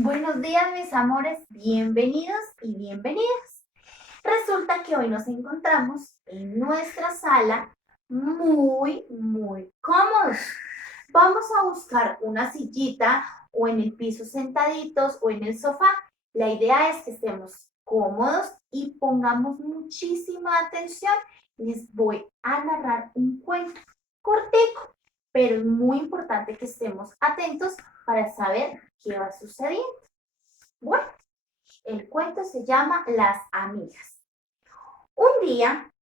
Buenos días, mis amores, bienvenidos y bienvenidas. Resulta que hoy nos encontramos en nuestra sala muy cómodos. Vamos a buscar una sillita o en el piso sentaditos o en el sofá. La idea es que estemos cómodos y pongamos muchísima atención. Les voy a narrar un cuento cortico, pero es muy importante que estemos atentos para saber qué va sucediendo. Bueno, el cuento se llama Las amigas. Un día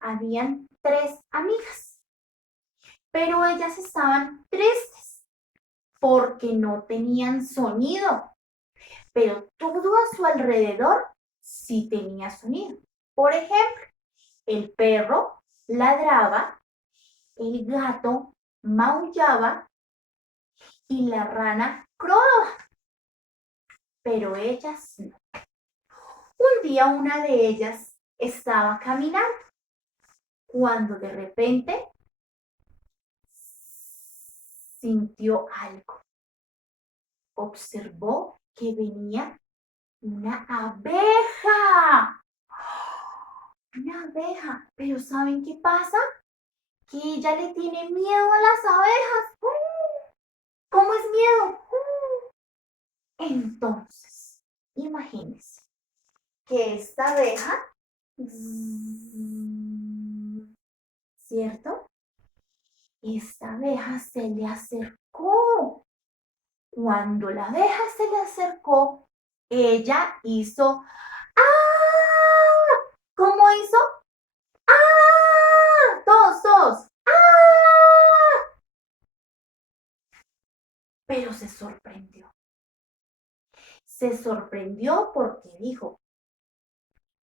habían tres amigas, pero ellas estaban tristes porque no tenían sonido, pero todo a su alrededor sí tenía sonido. Por ejemplo, el perro ladraba, el gato maullaba y la rana croaba, pero ellas no. Un día una de ellas estaba caminando cuando de repente sintió algo. Observó que venía una abeja. Una abeja. Pero ¿saben qué pasa? Que ella le tiene miedo a las abejas. ¿Cómo es miedo? Entonces, imagínense que esta abeja, ¿cierto? Esta abeja se le acercó. Cuando la abeja se le acercó, ella hizo ¡ah! ¿Cómo hizo? ¡Ah! Todos. ¡Ah! Pero se sorprendió. Se sorprendió porque dijo,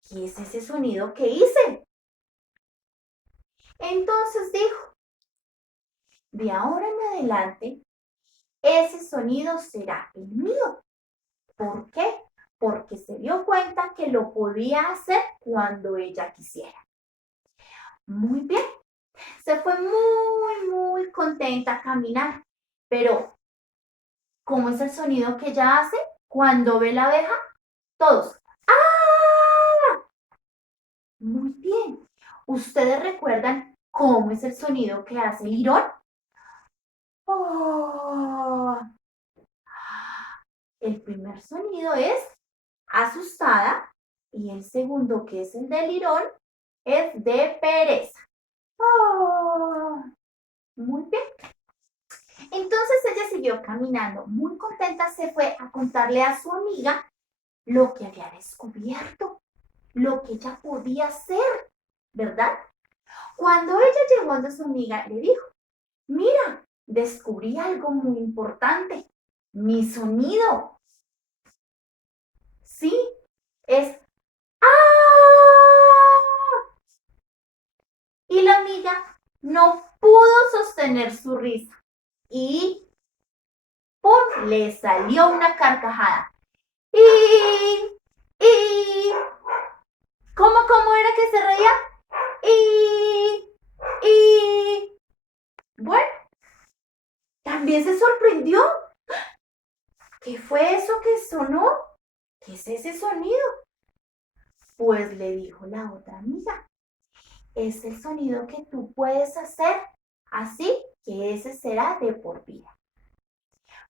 ¿qué es ese sonido que hice? Entonces dijo, de ahora en adelante, ese sonido será el mío. ¿Por qué? Porque se dio cuenta que lo podía hacer cuando ella quisiera. Muy bien, se fue muy contenta a caminar, pero ¿cómo es el sonido que ella hace cuando ve la abeja? Todos. ¡Ah! Muy bien. ¿Ustedes recuerdan cómo es el sonido que hace el lirón? Oh. El primer sonido es asustada y el segundo, que es el del lirón, es de pereza. Oh. Muy bien. Entonces ella siguió caminando, muy contenta se fue a contarle a su amiga lo que había descubierto, lo que ella podía hacer, ¿verdad? Cuando ella llegó a su amiga, le dijo, mira, descubrí algo muy importante, mi sonido. Sí, es ¡ah! Y la amiga no pudo sostener su risa y ¡pum! Le salió una carcajada. Y, ¿cómo era que se reía? Y, bueno, también se sorprendió. ¿Qué fue eso que sonó? ¿Qué es ese sonido? Pues le dijo la otra amiga, es el sonido que tú puedes hacer, así que ese será de por vida.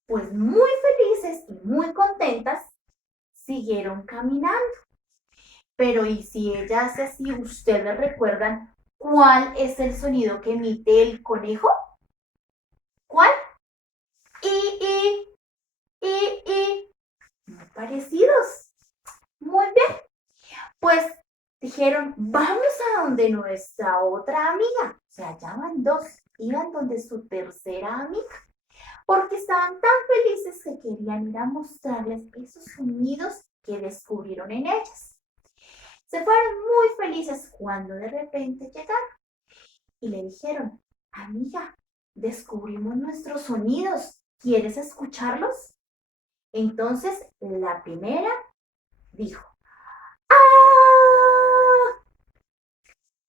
Pues muy felices y muy contentas, siguieron caminando. Pero ¿y si ella hace así, ustedes recuerdan cuál es el sonido que emite el conejo? ¿Cuál? Y, y. Muy parecidos. Muy bien. Pues dijeron, vamos a donde nuestra otra amiga. O sea, ya van dos. Iban donde su tercera amiga. Porque estaban tan felices que querían ir a mostrarles esos sonidos que descubrieron en ellas. Se fueron muy felices cuando de repente llegaron y le dijeron, amiga, descubrimos nuestros sonidos, ¿quieres escucharlos? Entonces la primera dijo, ¡ah!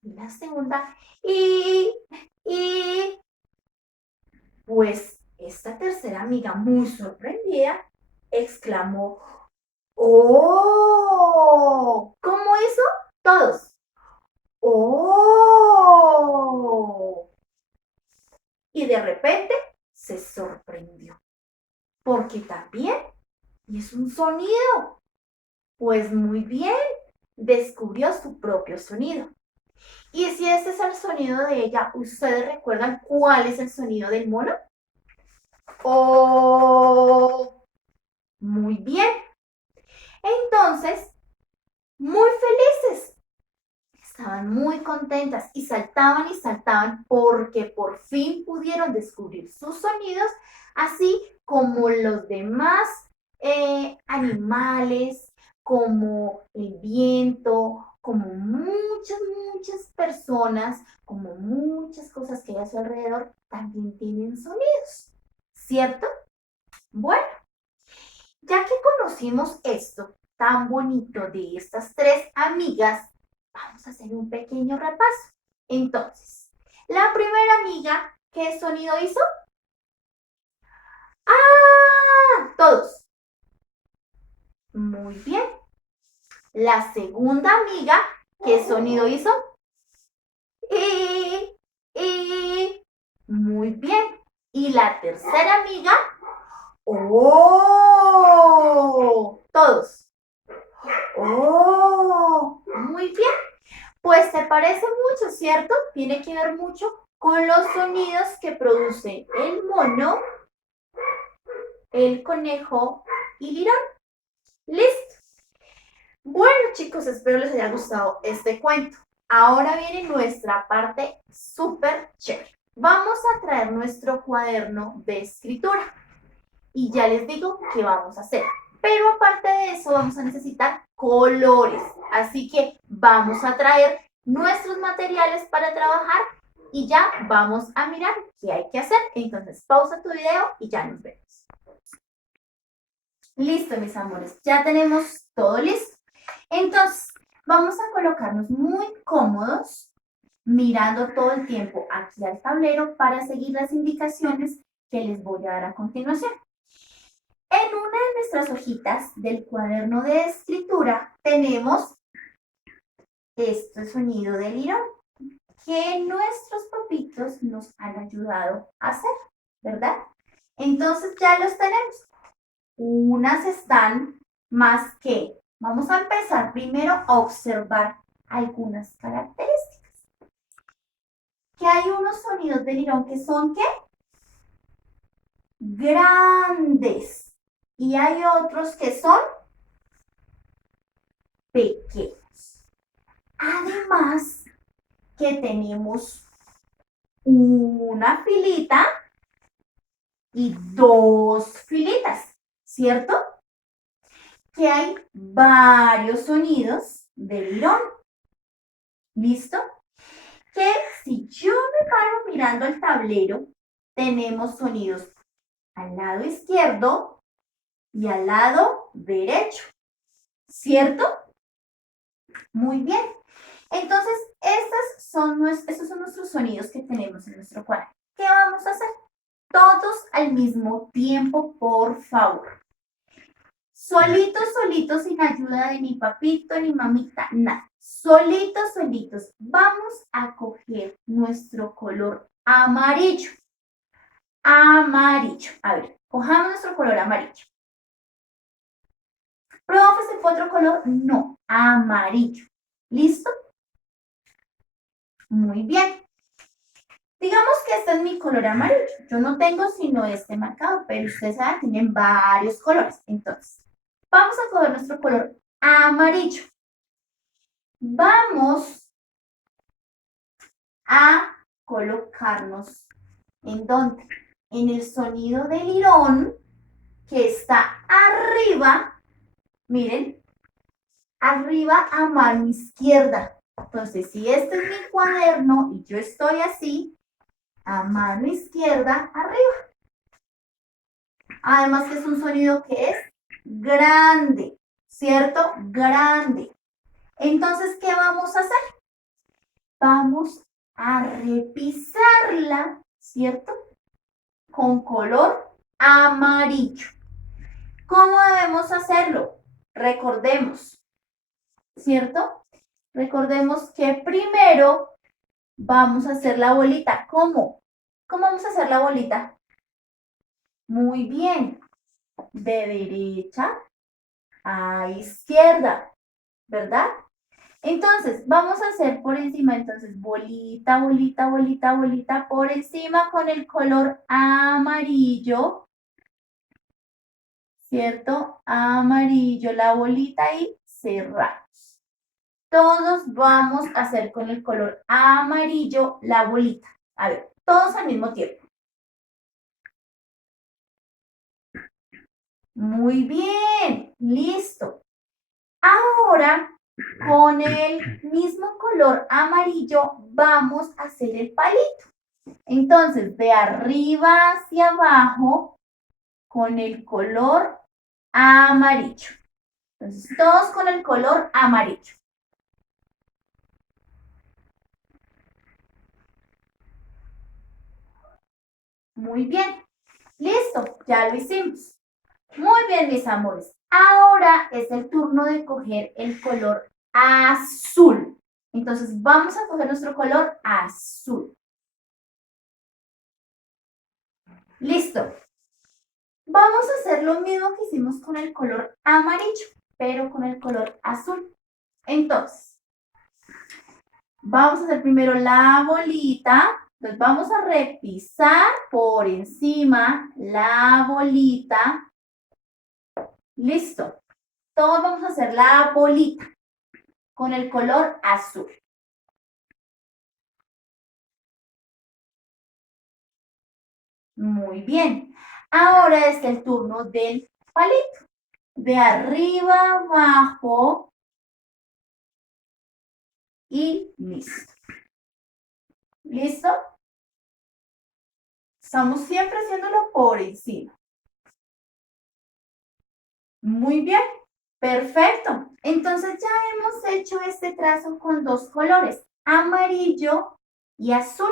Y la segunda, y, pues esta tercera amiga, muy sorprendida, exclamó. ¡Oh! ¿Cómo hizo? Todos. ¡Oh! Y de repente se sorprendió, porque también es un sonido. Pues muy bien, descubrió su propio sonido. Y si ese es el sonido de ella, ¿ustedes recuerdan cuál es el sonido del mono? ¡Oh! Muy bien. Entonces, muy felices. Estaban muy contentas y saltaban porque por fin pudieron descubrir sus sonidos, así como los demás animales, como el viento, como muchas personas, como muchas cosas que hay a su alrededor, también tienen sonidos, ¿cierto? Bueno, ya que conocimos esto tan bonito de estas tres amigas, vamos a hacer un pequeño repaso. Entonces, la primera amiga, ¿qué sonido hizo? ¡Ah! Todos. Muy bien. La segunda amiga, ¿qué sonido hizo? ¡Y! ¡Y! Muy bien. Y la tercera amiga, ¡oh! Todos. ¡Oh! Muy bien. Pues se parece mucho, ¿cierto? Tiene que ver mucho con los sonidos que produce el mono, el conejo y Lirón. ¿Listo? Bueno, chicos, espero les haya gustado este cuento. Ahora viene nuestra parte súper chévere. Vamos a traer nuestro cuaderno de escritura. Y ya les digo qué vamos a hacer. Pero aparte de eso, vamos a necesitar colores. Así que vamos a traer nuestros materiales para trabajar y ya vamos a mirar qué hay que hacer. Entonces, pausa tu video y ya nos vemos. Listo, mis amores. Ya tenemos todo listo. Entonces, vamos a colocarnos muy cómodos, mirando todo el tiempo aquí al tablero para seguir las indicaciones que les voy a dar a continuación. En una de nuestras hojitas del cuaderno de escritura tenemos este sonido del lirón que nuestros papitos nos han ayudado a hacer, ¿verdad? Entonces ya los tenemos. Unas están más que. Vamos a empezar primero a observar algunas características. Que hay unos sonidos de lirón que son ¿qué? Grandes. Y hay otros que son pequeños. Además que tenemos una filita y dos filitas, ¿cierto? Que hay varios sonidos de lirón. ¿Listo? Que si yo me paro mirando el tablero, tenemos sonidos al lado izquierdo y al lado derecho, ¿cierto? Muy bien. Entonces, estos son nuestros sonidos que tenemos en nuestro cuaderno. ¿Qué vamos a hacer? Todos al mismo tiempo, por favor. Solitos, sin ayuda de ni papito ni mamita, nada. Solitos. Vamos a coger nuestro color amarillo. Amarillo. A ver, cojamos nuestro color amarillo. Profe, ¿se fue otro color? No, amarillo. ¿Listo? Muy bien. Digamos que este es mi color amarillo. Yo no tengo sino este marcado, pero ustedes saben, tienen varios colores. Entonces, vamos a coger nuestro color amarillo. Vamos a colocarnos ¿en dónde? En el sonido del lirón que está arriba, miren, arriba a mano izquierda. Entonces, si este es mi cuaderno y yo estoy así, a mano izquierda arriba. Además que es un sonido que es grande, ¿cierto? Grande. Entonces, ¿qué vamos a hacer? Vamos a repisarla, ¿cierto? Con color amarillo. ¿Cómo debemos hacerlo? Recordemos, ¿cierto? Recordemos que primero vamos a hacer la bolita. ¿Cómo? ¿Cómo vamos a hacer la bolita? Muy bien. De derecha a izquierda, ¿verdad? Entonces, vamos a hacer por encima, entonces, bolita, bolita, bolita, bolita, por encima con el color amarillo, ¿cierto? Amarillo, la bolita y cerramos. Todos vamos a hacer con el color amarillo la bolita. A ver, todos al mismo tiempo. Muy bien, listo. Ahora, con el mismo color amarillo, vamos a hacer el palito. Entonces, de arriba hacia abajo, con el color amarillo. Entonces, todos con el color amarillo. Muy bien. Listo, ya lo hicimos. Muy bien, mis amores. Ahora es el turno de coger el color azul. Entonces, vamos a coger nuestro color azul. Listo. Vamos a hacer lo mismo que hicimos con el color amarillo, pero con el color azul. Entonces, vamos a hacer primero la bolita. Entonces, vamos a repisar por encima la bolita. Listo. Todos vamos a hacer la bolita con el color azul. Muy bien. Ahora es el turno del palito. De arriba abajo y listo. ¿Listo? Estamos siempre haciéndolo por encima. Muy bien. Perfecto. Entonces ya hemos hecho este trazo con dos colores, amarillo y azul.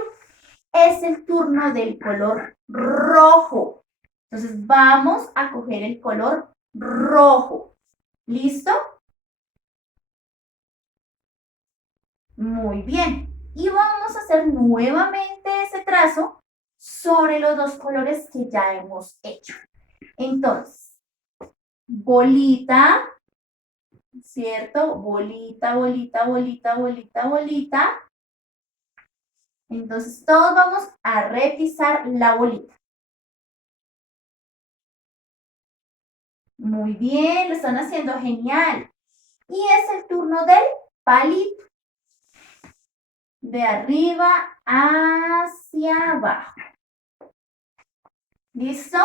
Es el turno del color rojo. Entonces vamos a coger el color rojo. ¿Listo? Muy bien. Y vamos a hacer nuevamente ese trazo sobre los dos colores que ya hemos hecho. Entonces, bolita, ¿cierto? Bolita, bolita, bolita, bolita, bolita. Entonces, todos vamos a repisar la bolita. Muy bien, lo están haciendo genial. Y es el turno del palito. De arriba hacia abajo. ¿Listo?